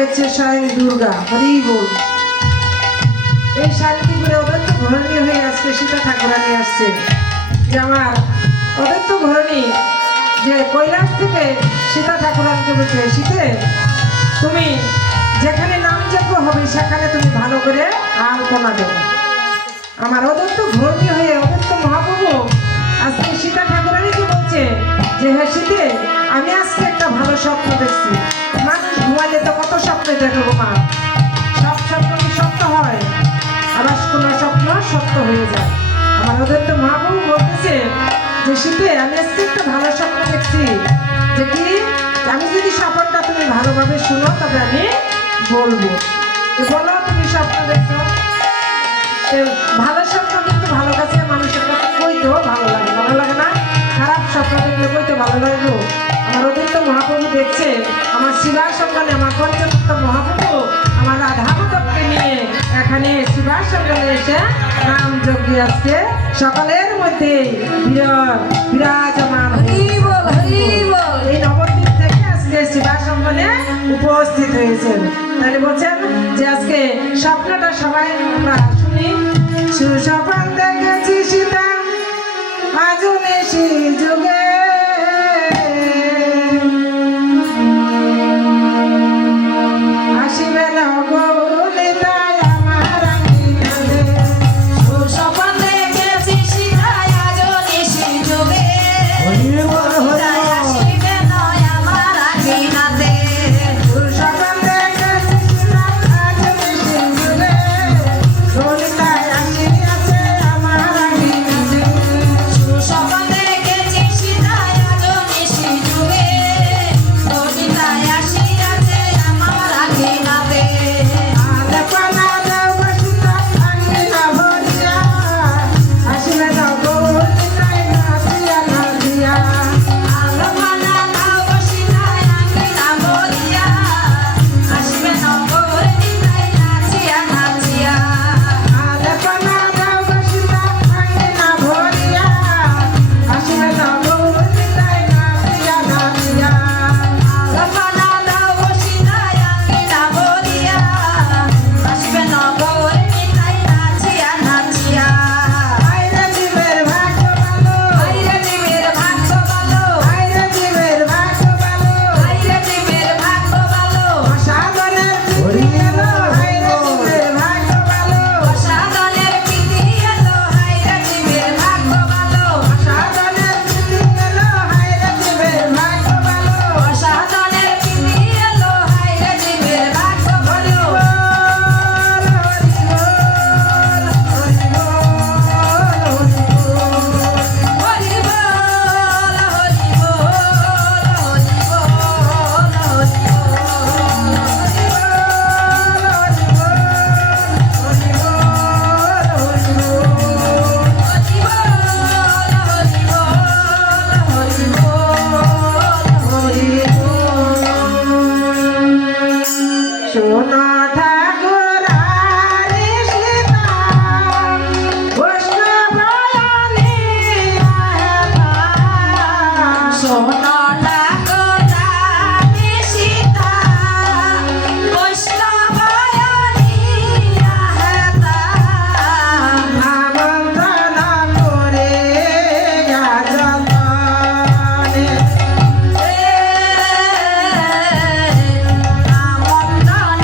হচ্ছে স্বয়ং দুর্গা। হরি বল। এই শান্তিপুরে ওদের তো ঘরণী হয়ে আজকে সীতা ঠাকুরানী আসছে, যে আমার ওদের তো ঘরণী, যে কৈলাস থেকে সীতা ঠাকুরানীকে বলছে, শীতে তুমি যেখানে নামযজ্ঞ হবে সেখানে তুমি ভালো করে আলপনা দেবে। আমার ওদের তো ঘরণী হয়ে ওদের তো মহাপ্রভু আজকে সীতা ঠাকুরানীকে বলছে যে হ্যাঁ শীতে আমি আজকে একটা ভালো স্বপ্ন দেখছি। মানুষ ঘুমাইলে তো কত স্বপ্ন দেখবো মা, সব স্বপ্ন কি সত্য হয়? আবার কোনো স্বপ্ন সত্য হয়ে যায়। আমার ওদের তো মহাপ্রভু বলতেছে যে শীতে আমি আজকে একটা ভালো স্বপ্ন দেখছি, যে কি আমি যদি স্বপ্নটা তুমি ভালোভাবে শুনো তবে আমি বলবো। বলো তুমি স্বপ্ন দেখছো? ভালো স্বপ্ন কিন্তু ভালো কাছে মানুষের কাছে কইতেও ভালো লাগে, ভালো লাগে না? খারাপ স্বপ্ন দেখলে কইতে ভালো লাগবে? আমার ওদের তো মহাপ্রভু দেখছে আমার শিবার সঙ্গে আমার পঞ্চমুক্ত মহাপ্রভু আমার রাধা মাধবকে নিয়ে এখানে শিবার সঙ্গে এসে নাম যজ্ঞ আজকে সকলের মধ্যে বিরাজমান। এই নবদ্বীপ থেকে আজকে শিবার সঙ্গে উপস্থিত হয়েছেন। তাহলে বলছেন যে আজকে স্বপ্নটা সবাই আমরা শুনি। সুস্বপ্ন দেখেছি সীতা আজও নেশি যুগে, আসিবে না গৌলিতায় আমার আঙ্গিনাতে। সুস্বপ্ন দেখেছি সীতা আজও নিশি যুগে, আসিবে নয় আমার আঙ্গিনাতে। সুস্বপ্ন দেখেছি সীতা আজও নেশি যুগে, গৌলিতায় আসিয়াছে আমার আঙ্গিনাতে। সুস্বপ্ন দেখেছি সীতা আজও নিশি যুগে, গৌরিতায় আসিয়াছে আমার আঙ্গিনাতে। আলপনা দাও গো সীতা আঙ্গিনা ভরিয়া, আসিবে না গৌলিতায় নাচিয়া নাচিয়া। আলপনা দাও গো সীতা আঙ্গিনা ভরিয়া, আসিবে না গৌরিতায় নাচিয়া নাচিয়া। আলপনা দাও গো সীতা আঙ্গিনা ভরিয়া, আসিবে না গৌলিতায় নাচিয়া নাচিয়া। আলপনা দাও গো সীতা আঙ্গিনা ভরিয়া, আসিবে না গৌরিতায় নাচিয়া নাচিয়া। আইরে জীবের ভাগ্য ভালো, আইরে জীবের ভাগ্য ভালো, আইরে জীবের ভাগ্য ভালো, আইরে জীবের ভাগ্য ভালো, সাধনের তিথি এলো, আইরে জীবের ভাগ্য ভালো, সাধনের তিথি এলো, আইরে জীবের ভাগ্য ভালো, সাধনের তিথি এলো, আইরে জীবের ভাগ্য ভালো। সাধনের তিথি এলো, আইরে জীবের ভাগ্য ভালো। হরি বল, হরি বল, হরি বল, হরি সোনা ঠাকুর আরে সীতা বৈষ্ণবয়ানি আহা। সোনা ঠাকুরানী সীতা বৈষ্ণবয়ানি আহতা। আমন্ত্রণ করে গাজনে, আমন্ত্রণ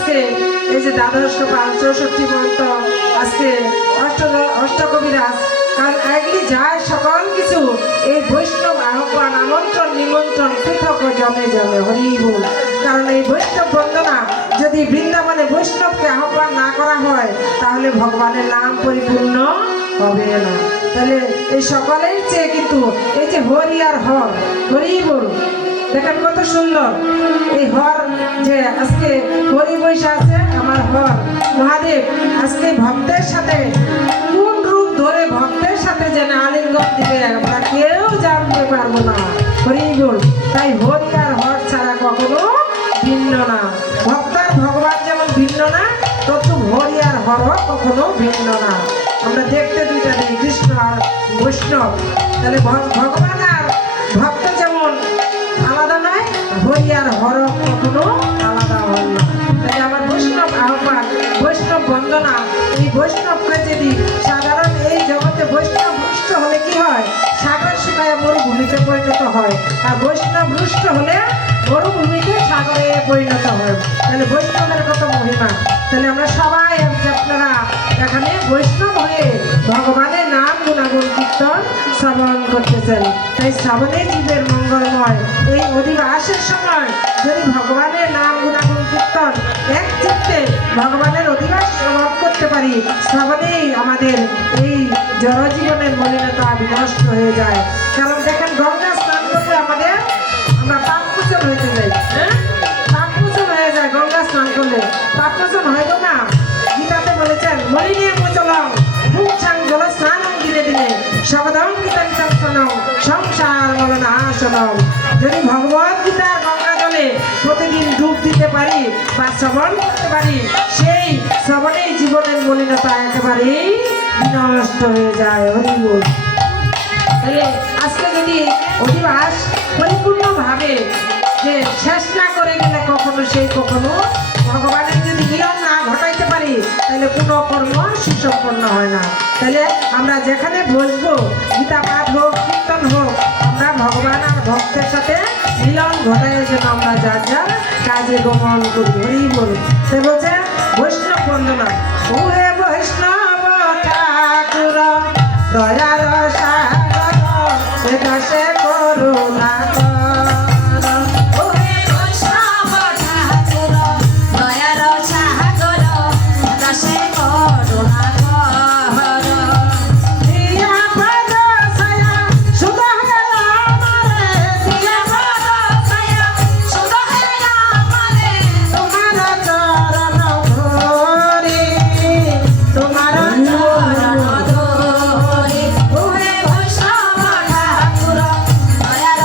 আজকে এই যে দ্বাদশ কপাল 64 মন্ত্র আজকে অষ্টকবিরাজ কারণ এগুলি যায় সকল কিছু এই বৈষ্ণব আহ্বান আমন্ত্রণ নিমন্ত্রণ পৃথক জমে জমে হরি বল। কারণ এই বৈষ্ণব বন্দনা যদি বৃন্দাবনে বৈষ্ণবকে আহ্বান না করা হয় তাহলে ভগবানের নাম পরিপূর্ণ হবে না। তাহলে এই সকলের চেয়ে কিন্তু এই যে হরি আর হর হরি বল দেখেন কত সুন্দর এই হর যে আজকে হরি বৈশা আছে আমার হর মহাদেব আজকে ভক্তের সাথে কোন রূপ ধরে ভক্তের সাথে যেন আলিঙ্গন দিবে আমরা কেউ জানতে পারবো না হরি বল। তাই হরি আর হর ছাড়া কখনো ভিন্ন না। ভক্ত আর ভগবান যেমন ভিন্ন না তত হরি আর হর কখনো ভিন্ন না। আমরা দেখতে দুইটা নেই কৃষ্ণ আর বৈষ্ণব। তাহলে ভগবান আর ভক্ত যেমন আলাদা নয় হরি আর হর কখনো আলাদা হন না। তাই আমার বৈষ্ণব আহ্বান বৈষ্ণব বন্দনা এই বৈষ্ণবকে যদি সাধারণ এই জগতে বৈষ্ণব রুষ্ট হলে কি হয় সাগর শুকায় মরুভূমিতে পরিণত হয় আর বৈষ্ণব রুষ্ট হলে মরুভূমিতে সাগরে পরিণত হয়। তাহলে বৈষ্ণবের কত মহিমা। তাহলে আমরা সবাই আপনারা এখানে বৈষ্ণব হয়ে ভগবানের নাম গুণাগুণ কীর্তন শ্রবণ করতেছেন। তাই শ্রাবণের জীবের মঙ্গলময় এই অধিবাসের সময় যদি ভগবানের নাম গুণাগুণ কীর্তন এক চিত্তে ভগবানের অধিবাস শ্রবণ করতে পারি শ্রাবণেই আমাদের এই জড়জীবনের মলিনতা বিনষ্ট হয়ে যায়। কারণ দেখেন গঙ্গা স্নান করলে আমাদের আমরা পাপ মোচন হইতে যাই, হ্যাঁ পাপ মোচন হয়ে যায় গঙ্গা স্নান করলে। পাপ মোচন হইব না গীতাতে বলেছেন মলিনে মোচলং মুক্ষাং জল স্নানং দিনে দিনে সগদং গীতাং স্নানং সংসার মলনাশনম। যদি ভগবদ গীতার গঙ্গা জলে প্রতিদিন ডুব দিতে পারি বা শ্রবণ করতে পারি সেই শ্রবণেই জীবনের মলিনতা একেবারেই বিনষ্ট হয়ে যায় হরি বল। তাহলে আজকে যদি অধিবাস পরিপূর্ণভাবে যে শেষ না করে গেলে কখনো সেই কখনো ভগবানের যদি নিয়ম না ঘটাইতে পারি তাহলে কোনো কর্ম সুসম্পন্ন হয় না। তাহলে আমরা যেখানে বসবো গীতা পাঠ হোক কীর্তন হোক আমরা ভগবান আর ভক্তের সাথে মিলন ঘটাইয়ের জন্য আমরা যার যার কাজে গমন করি হরি বল। সে বলছে বৈষ্ণব বন্দনা ওহে বৈষ্ণব ঠাকুর দয়ার সাগর একাশে করুণা ওহে বৈষ্ণব ঠাকুর দয়ার সাগর দাসে করুণা কর। দিয়া পদ ছায়া শুধু হেলা আমারে দিয়া পদ ছায়া শুধু হেলা আমারে তোমার চরণ ধরি তোমার চরণ ধরি। ওহে বৈষ্ণব ঠাকুর দয়ার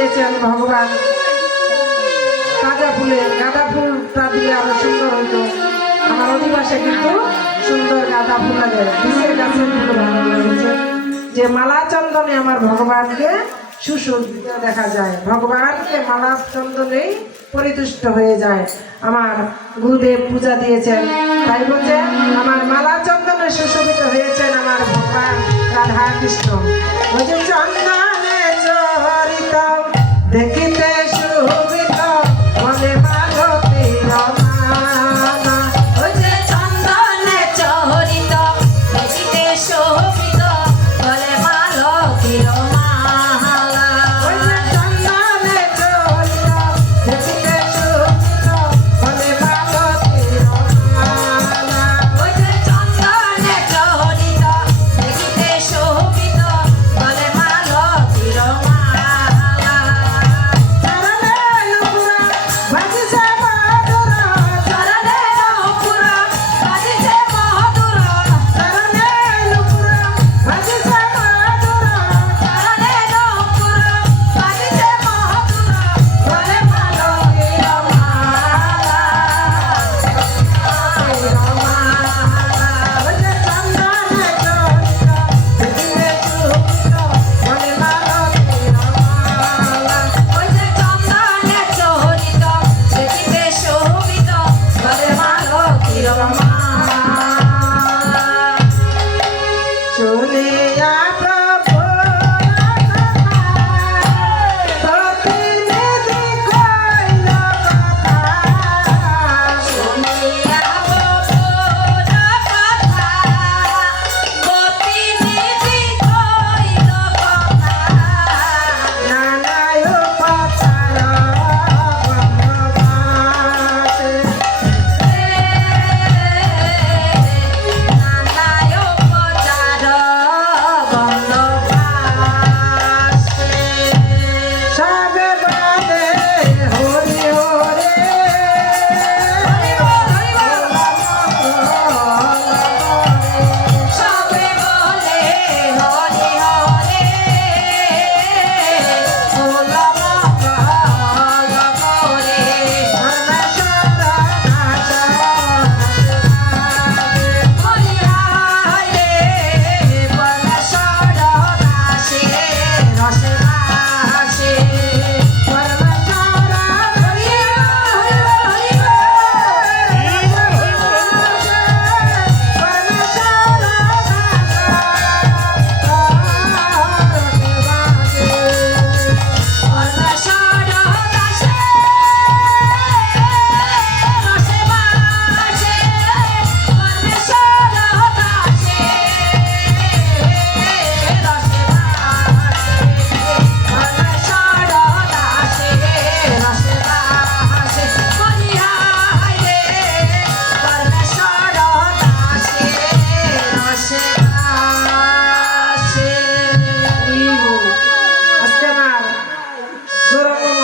দিয়েছেন ভগবান তাজা ফুলে, গাঁদা ফুলটা দিলে আরো সুন্দর হইতো। আমার অধিবাসে কিন্তু সুন্দর গাঁদা ফুল লাগে, বিষের গাছের ফুল ভালো হয়েছে। যে মালা চন্দনে আমার ভগবানকে সুসজ্জিত দেখা যায়, ভগবানকে মালা চন্দনেই পরিতুষ্ট হয়ে যায়। আমার গুরুদেব পূজা দিয়েছেন, তাই বলছে আমার মালা চন্দনে সুশোভিত হয়েছেন আমার ভগবান রাধা কৃষ্ণ। ওই যে চন্দনে চরিত দেখিতে